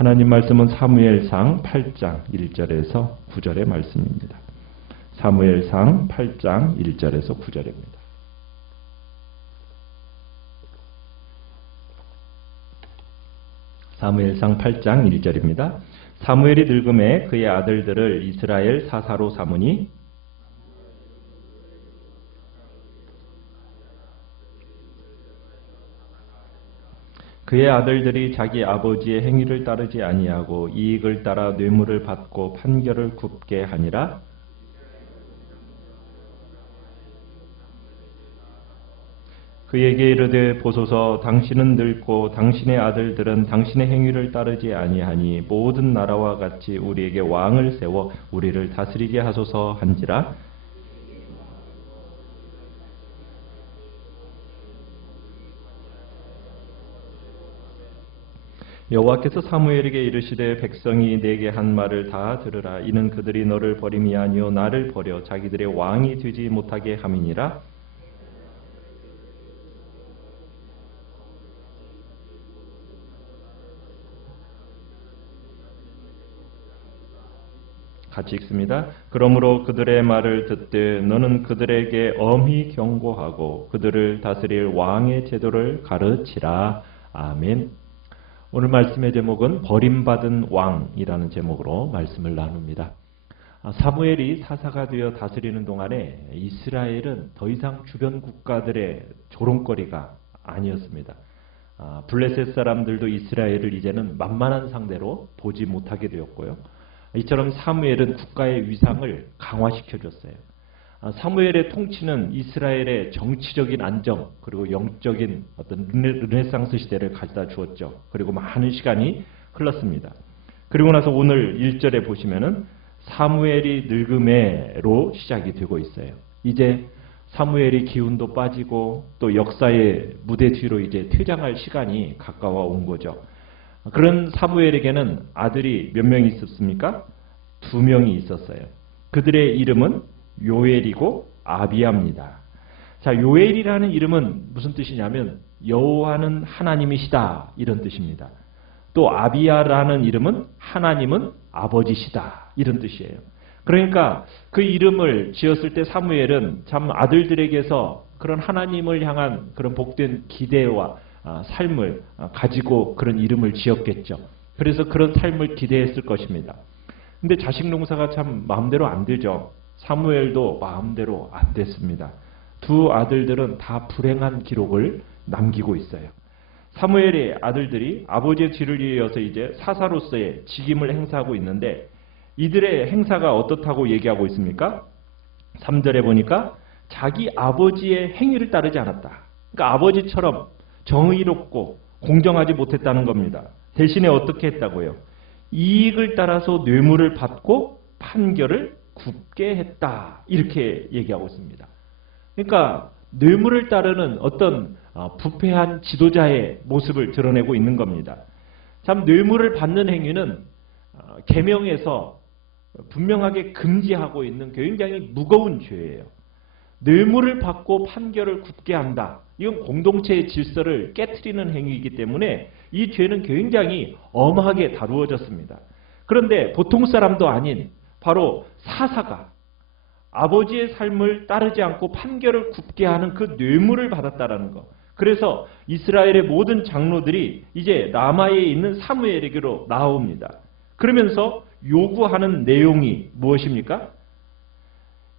하나님 말씀은 사무엘상 8장 1절에서 9절의 말씀입니다. 사무엘상 8장 1절에서 9절입니다. 사무엘상 8장 1절입니다. 사무엘이 늙음에 그의 아들들을 이스라엘 사사로 삼으니 그의 아들들이 자기 아버지의 행위를 따르지 아니하고 이익을 따라 뇌물을 받고 판결을 굽게 하니라. 그에게 이르되 보소서 당신은 늙고 당신의 아들들은 당신의 행위를 따르지 아니하니 모든 나라와 같이 우리에게 왕을 세워 우리를 다스리게 하소서 한지라. 여호와께서 사무엘에게 이르시되 백성이 내게 한 말을 다 들으라. 이는 그들이 너를 버림이 아니요 나를 버려 자기들의 왕이 되지 못하게 함이니라. 같이 읽습니다. 그러므로 그들의 말을 듣되 너는 그들에게 엄히 경고하고 그들을 다스릴 왕의 제도를 가르치라. 아멘. 오늘 말씀의 제목은 버림받은 왕이라는 제목으로 말씀을 나눕니다. 사무엘이 사사가 되어 다스리는 동안에 이스라엘은 더 이상 주변 국가들의 조롱거리가 아니었습니다. 블레셋 사람들도 이스라엘을 이제는 만만한 상대로 보지 못하게 되었고요. 이처럼 사무엘은 국가의 위상을 강화시켜줬어요. 사무엘의 통치는 이스라엘의 정치적인 안정 그리고 영적인 어떤 르네상스 시대를 가져다 주었죠. 그리고 많은 시간이 흘렀습니다. 그리고 나서 오늘 1절에 보시면은 사무엘이 늙음에로 시작이 되고 있어요. 이제 사무엘이 기운도 빠지고 또 역사의 무대 뒤로 이제 퇴장할 시간이 가까워 온 거죠. 그런 사무엘에게는 아들이 몇 명이 있었습니까? 2명이 있었어요. 그들의 이름은 요엘이고 아비야입니다. 자, 요엘이라는 이름은 무슨 뜻이냐면 여호와는 하나님이시다 이런 뜻입니다. 또 아비야라는 이름은 하나님은 아버지시다 이런 뜻이에요. 그러니까 그 이름을 지었을 때 사무엘은 참 아들들에게서 그런 하나님을 향한 그런 복된 기대와 삶을 가지고 그런 이름을 지었겠죠. 그래서 그런 삶을 기대했을 것입니다. 근데 자식 농사가 참 마음대로 안 되죠. 사무엘도 마음대로 안 됐습니다. 2 아들들은 다 불행한 기록을 남기고 있어요. 사무엘의 아들들이 아버지의 뒤를 이어서 이제 사사로서의 직임을 행사하고 있는데 이들의 행사가 어떻다고 얘기하고 있습니까? 3절에 보니까 자기 아버지의 행위를 따르지 않았다. 그러니까 아버지처럼 정의롭고 공정하지 못했다는 겁니다. 대신에 어떻게 했다고요? 이익을 따라서 뇌물을 받고 판결을 굽게 했다. 이렇게 얘기하고 있습니다. 그러니까 뇌물을 따르는 어떤 부패한 지도자의 모습을 드러내고 있는 겁니다. 참 뇌물을 받는 행위는 계명에서 분명하게 금지하고 있는 굉장히 무거운 죄예요. 뇌물을 받고 판결을 굽게 한다. 이건 공동체의 질서를 깨트리는 행위이기 때문에 이 죄는 굉장히 엄하게 다루어졌습니다. 그런데 보통 사람도 아닌 바로 사사가 아버지의 삶을 따르지 않고 판결을 굽게 하는 그 뇌물을 받았다라는 것. 그래서 이스라엘의 모든 장로들이 이제 라마에 있는 사무엘에게로 나옵니다. 그러면서 요구하는 내용이 무엇입니까?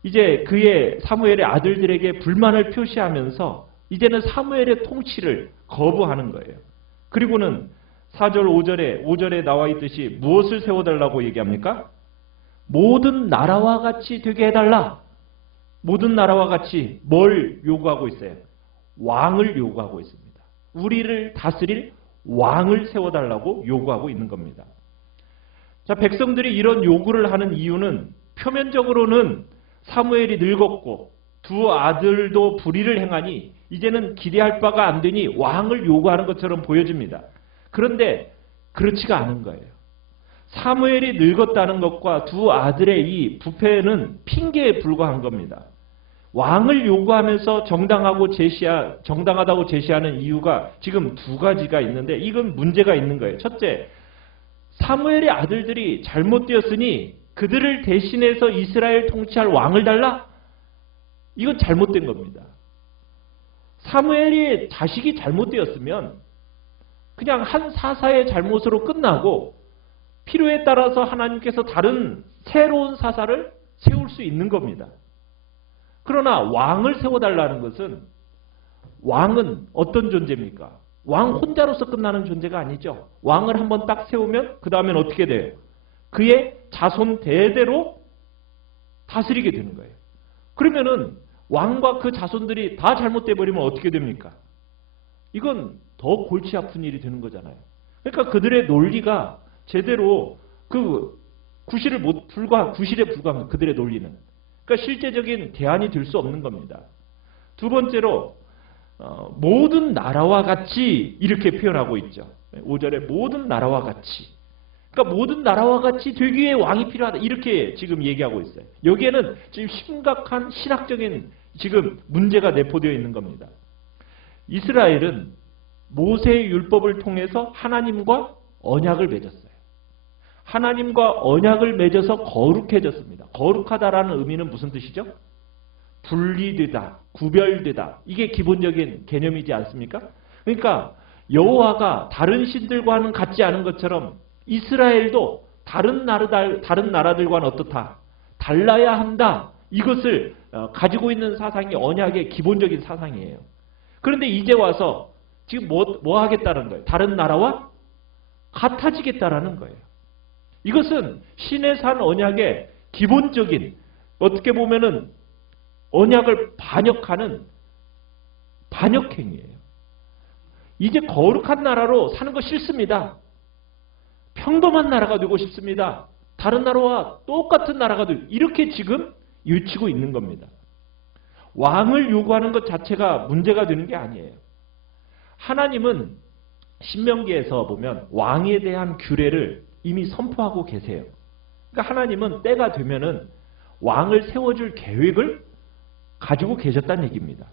이제 그의 사무엘의 아들들에게 불만을 표시하면서 이제는 사무엘의 통치를 거부하는 거예요. 그리고는 4절 5절에 나와 있듯이 무엇을 세워달라고 얘기합니까? 모든 나라와 같이 되게 해달라. 모든 나라와 같이 뭘 요구하고 있어요? 왕을 요구하고 있습니다. 우리를 다스릴 왕을 세워달라고 요구하고 있는 겁니다. 자, 백성들이 이런 요구를 하는 이유는 표면적으로는 사무엘이 늙었고 2 아들도 불의를 행하니 이제는 기대할 바가 안 되니 왕을 요구하는 것처럼 보여집니다. 그런데 그렇지가 않은 거예요. 사무엘이 늙었다는 것과 2 아들의 이 부패는 핑계에 불과한 겁니다. 왕을 요구하면서 정당하다고 제시하는 이유가 지금 2가지가 있는데 이건 문제가 있는 거예요. 첫째, 사무엘의 아들들이 잘못되었으니 그들을 대신해서 이스라엘 통치할 왕을 달라? 이건 잘못된 겁니다. 사무엘의 자식이 잘못되었으면 그냥 한 사사의 잘못으로 끝나고 필요에 따라서 하나님께서 다른 새로운 사사를 세울 수 있는 겁니다. 그러나 왕을 세워달라는 것은, 왕은 어떤 존재입니까? 왕 혼자로서 끝나는 존재가 아니죠. 왕을 한번 딱 세우면 그 다음엔 어떻게 돼요? 그의 자손 대대로 다스리게 되는 거예요. 그러면은 왕과 그 자손들이 다 잘못돼 버리면 어떻게 됩니까? 이건 더 골치 아픈 일이 되는 거잖아요. 그러니까 그들의 논리가 제대로 구실에 불과한 그들의 논리는. 그러니까 실제적인 대안이 될 수 없는 겁니다. 두 번째로 모든 나라와 같이 이렇게 표현하고 있죠. 5절에 모든 나라와 같이. 그러니까 모든 나라와 같이 되기 위해 왕이 필요하다. 이렇게 지금 얘기하고 있어요. 여기에는 지금 심각한 신학적인 지금 문제가 내포되어 있는 겁니다. 이스라엘은 모세의 율법을 통해서 하나님과 언약을 맺었어요. 하나님과 언약을 맺어서 거룩해졌습니다. 거룩하다라는 의미는 무슨 뜻이죠? 분리되다, 구별되다. 이게 기본적인 개념이지 않습니까? 그러니까 여호와가 다른 신들과는 같지 않은 것처럼 이스라엘도 다른 나라들과는 어떻다? 달라야 한다. 이것을 가지고 있는 사상이 언약의 기본적인 사상이에요. 그런데 이제 와서 지금 뭐 하겠다는 거예요? 다른 나라와 같아지겠다라는 거예요. 이것은 신의 산 언약의 기본적인, 어떻게 보면은 언약을 반역하는 반역행위예요. 이제 거룩한 나라로 사는 거 싫습니다. 평범한 나라가 되고 싶습니다. 다른 나라와 똑같은 나라가 되고, 이렇게 지금 유치고 있는 겁니다. 왕을 요구하는 것 자체가 문제가 되는 게 아니에요. 하나님은 신명기에서 보면 왕에 대한 규례를 이미 선포하고 계세요. 그러니까 하나님은 때가 되면은 왕을 세워줄 계획을 가지고 계셨다는 얘기입니다.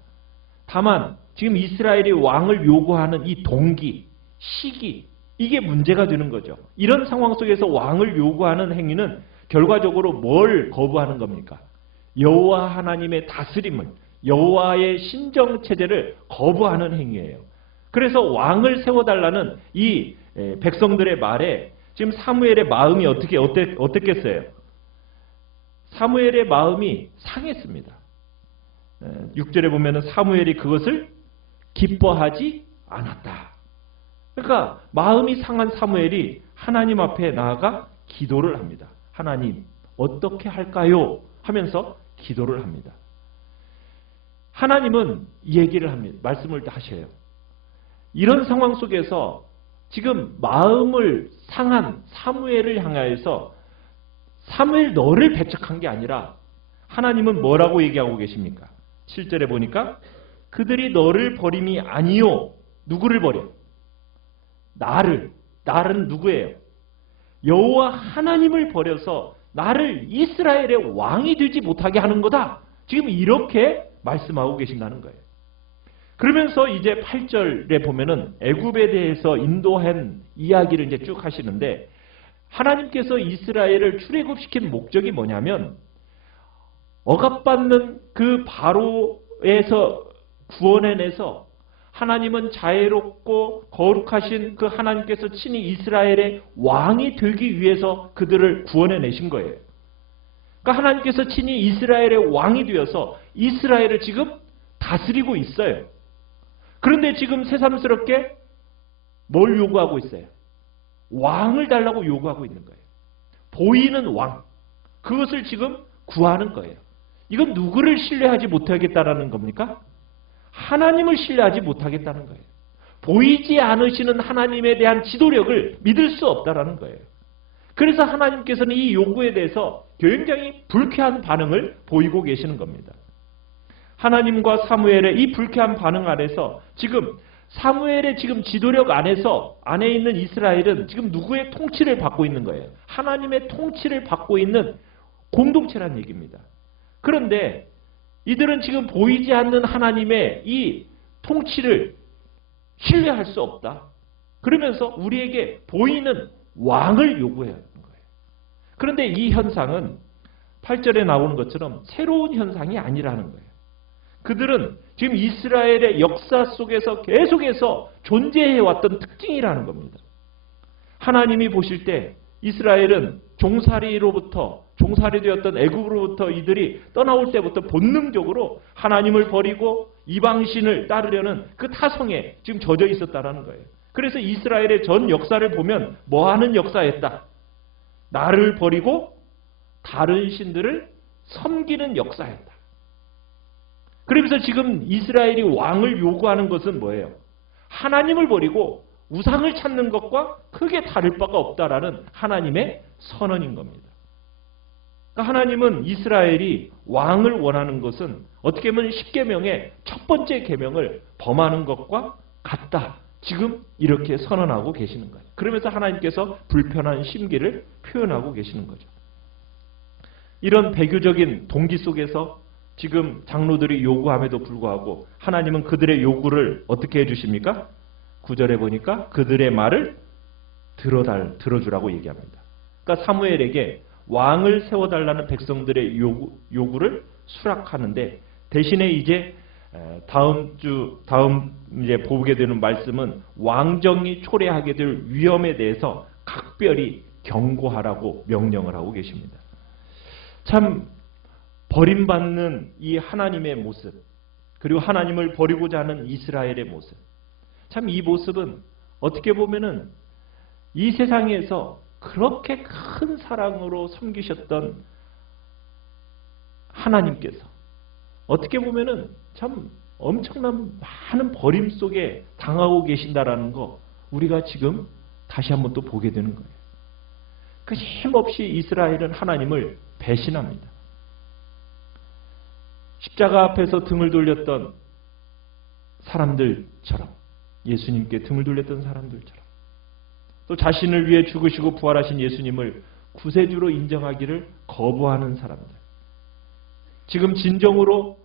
다만 지금 이스라엘이 왕을 요구하는 이 동기, 시기, 이게 문제가 되는 거죠. 이런 상황 속에서 왕을 요구하는 행위는 결과적으로 뭘 거부하는 겁니까? 여호와 하나님의 다스림을, 여호와의 신정체제를 거부하는 행위예요. 그래서 왕을 세워달라는 이 백성들의 말에 지금 사무엘의 마음이 어땠겠어요? 사무엘의 마음이 상했습니다. 6절에 보면은 사무엘이 그것을 기뻐하지 않았다. 그러니까 마음이 상한 사무엘이 하나님 앞에 나아가 기도를 합니다. 하나님, 어떻게 할까요? 하면서 기도를 합니다. 하나님은 이 얘기를 합니다. 말씀을 하셔요. 이런 상황 속에서 지금 마음을 상한 사무엘을 향하여서 사무엘 너를 배척한 게 아니라 하나님은 뭐라고 얘기하고 계십니까? 7절에 보니까 그들이 너를 버림이 아니요. 누구를 버려? 나를. 나는 누구예요? 여호와 하나님을 버려서 나를 이스라엘의 왕이 되지 못하게 하는 거다. 지금 이렇게 말씀하고 계신다는 거예요. 그러면서 이제 8절에 보면은 애굽에 대해서 인도한 이야기를 이제 쭉 하시는데, 하나님께서 이스라엘을 출애굽시킨 목적이 뭐냐면 억압받는 그 바로에서 구원해내서 하나님은 자애롭고 거룩하신 그 하나님께서 친히 이스라엘의 왕이 되기 위해서 그들을 구원해내신 거예요. 그러니까 하나님께서 친히 이스라엘의 왕이 되어서 이스라엘을 지금 다스리고 있어요. 그런데 지금 새삼스럽게 뭘 요구하고 있어요? 왕을 달라고 요구하고 있는 거예요. 보이는 왕. 그것을 지금 구하는 거예요. 이건 누구를 신뢰하지 못하겠다라는 겁니까? 하나님을 신뢰하지 못하겠다는 거예요. 보이지 않으시는 하나님에 대한 지도력을 믿을 수 없다라는 거예요. 그래서 하나님께서는 이 요구에 대해서 굉장히 불쾌한 반응을 보이고 계시는 겁니다. 하나님과 사무엘의 이 불쾌한 반응 안에서 지금 사무엘의 지금 지도력 안에 있는 이스라엘은 지금 누구의 통치를 받고 있는 거예요? 하나님의 통치를 받고 있는 공동체란 얘기입니다. 그런데 이들은 지금 보이지 않는 하나님의 이 통치를 신뢰할 수 없다. 그러면서 우리에게 보이는 왕을 요구해야 하는 거예요. 그런데 이 현상은 8절에 나오는 것처럼 새로운 현상이 아니라는 거예요. 그들은 지금 이스라엘의 역사 속에서 계속해서 존재해왔던 특징이라는 겁니다. 하나님이 보실 때 이스라엘은 종살이 되었던 애굽으로부터 이들이 떠나올 때부터 본능적으로 하나님을 버리고 이방신을 따르려는 그 타성에 지금 젖어 있었다라는 거예요. 그래서 이스라엘의 전 역사를 보면 뭐하는 역사였다? 나를 버리고 다른 신들을 섬기는 역사였다. 그러면서 지금 이스라엘이 왕을 요구하는 것은 뭐예요? 하나님을 버리고 우상을 찾는 것과 크게 다를 바가 없다라는 하나님의 선언인 겁니다. 그러니까 하나님은 이스라엘이 왕을 원하는 것은 어떻게 보면 십계명의 첫 번째 계명을 범하는 것과 같다. 지금 이렇게 선언하고 계시는 거예요. 그러면서 하나님께서 불편한 심기를 표현하고 계시는 거죠. 이런 배교적인 동기 속에서 지금 장로들이 요구함에도 불구하고 하나님은 그들의 요구를 어떻게 해주십니까? 9절에 보니까 그들의 말을 들어주라고 얘기합니다. 그러니까 사무엘에게 왕을 세워달라는 백성들의 요구를 수락하는데 대신에 이제 다음 이제 보게 되는 말씀은 왕정이 초래하게 될 위험에 대해서 각별히 경고하라고 명령을 하고 계십니다. 참 버림받는 이 하나님의 모습, 그리고 하나님을 버리고자 하는 이스라엘의 모습, 참 이 모습은 어떻게 보면은 이 세상에서 그렇게 큰 사랑으로 섬기셨던 하나님께서 어떻게 보면은 참 엄청난 많은 버림 속에 당하고 계신다라는 거 우리가 지금 다시 한번 또 보게 되는 거예요. 그 힘없이 이스라엘은 하나님을 배신합니다. 십자가 앞에서 등을 돌렸던 사람들처럼, 예수님께 등을 돌렸던 사람들처럼, 또 자신을 위해 죽으시고 부활하신 예수님을 구세주로 인정하기를 거부하는 사람들, 지금 진정으로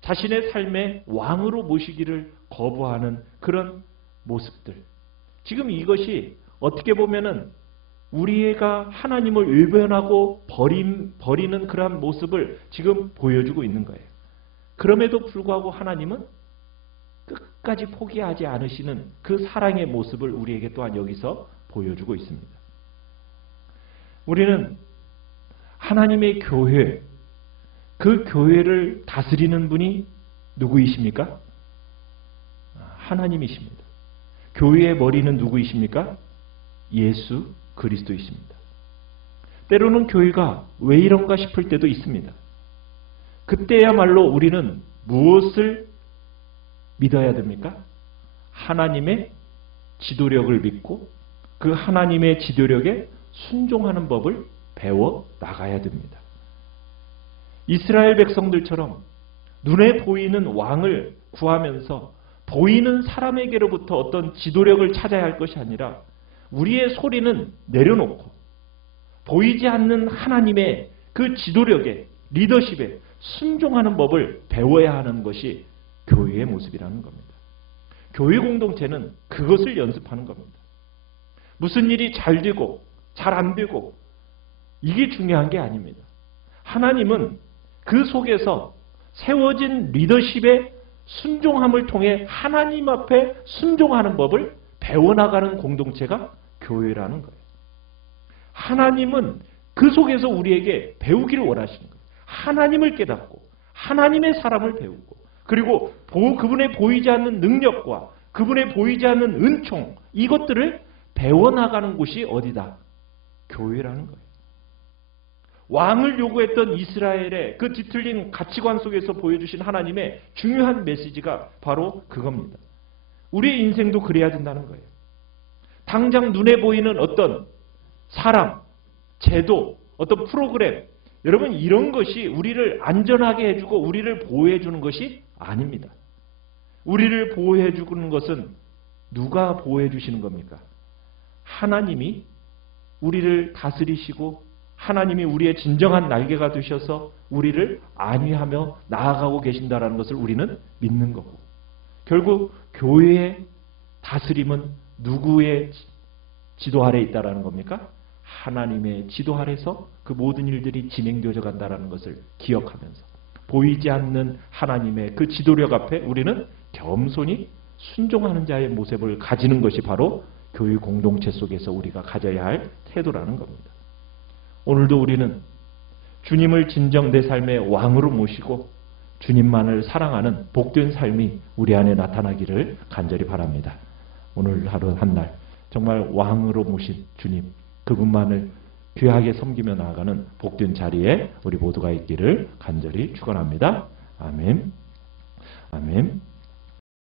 자신의 삶의 왕으로 모시기를 거부하는 그런 모습들, 지금 이것이 어떻게 보면은 우리가 하나님을 외면하고 버리는 그러한 모습을 지금 보여주고 있는 거예요. 그럼에도 불구하고 하나님은 끝까지 포기하지 않으시는 그 사랑의 모습을 우리에게 또한 여기서 보여주고 있습니다. 우리는 하나님의 교회, 그 교회를 다스리는 분이 누구이십니까? 하나님이십니다. 교회의 머리는 누구이십니까? 예수 그리스도이십니다. 때로는 교회가 왜 이런가 싶을 때도 있습니다. 그때야말로 우리는 무엇을 믿어야 됩니까? 하나님의 지도력을 믿고 그 하나님의 지도력에 순종하는 법을 배워 나가야 됩니다. 이스라엘 백성들처럼 눈에 보이는 왕을 구하면서 보이는 사람에게로부터 어떤 지도력을 찾아야 할 것이 아니라 우리의 소리는 내려놓고 보이지 않는 하나님의 그 지도력에, 리더십에 순종하는 법을 배워야 하는 것이 교회의 모습이라는 겁니다. 교회 공동체는 그것을 연습하는 겁니다. 무슨 일이 잘 되고 잘 안 되고 이게 중요한 게 아닙니다. 하나님은 그 속에서 세워진 리더십의 순종함을 통해 하나님 앞에 순종하는 법을 배워나가는 공동체가 교회라는 거예요. 하나님은 그 속에서 우리에게 배우기를 원하시는 거예요. 하나님을 깨닫고 하나님의 사람을 배우고 그리고 그분의 보이지 않는 능력과 그분의 보이지 않는 은총, 이것들을 배워나가는 곳이 어디다? 교회라는 거예요. 왕을 요구했던 이스라엘의 그 뒤틀린 가치관 속에서 보여주신 하나님의 중요한 메시지가 바로 그겁니다. 우리의 인생도 그래야 된다는 거예요. 당장 눈에 보이는 어떤 사람, 제도, 어떤 프로그램, 여러분 이런 것이 우리를 안전하게 해주고 우리를 보호해주는 것이 아닙니다. 우리를 보호해주는 것은 누가 보호해주시는 겁니까? 하나님이 우리를 다스리시고 하나님이 우리의 진정한 날개가 되셔서 우리를 안위하며 나아가고 계신다는 것을 우리는 믿는 거고, 결국 교회의 다스림은 누구의 지도 아래 있다라는 겁니까? 하나님의 지도 아래서 그 모든 일들이 진행되어 간다는 것을 기억하면서 보이지 않는 하나님의 그 지도력 앞에 우리는 겸손히 순종하는 자의 모습을 가지는 것이 바로 교회 공동체 속에서 우리가 가져야 할 태도라는 겁니다. 오늘도 우리는 주님을 진정 내 삶의 왕으로 모시고 주님만을 사랑하는 복된 삶이 우리 안에 나타나기를 간절히 바랍니다. 오늘 하루 한 날 정말 왕으로 모신 주님, 그분만을 귀하게 섬기며 나아가는 복된 자리에 우리 모두가 있기를 간절히 축원합니다. 아멘. 아멘.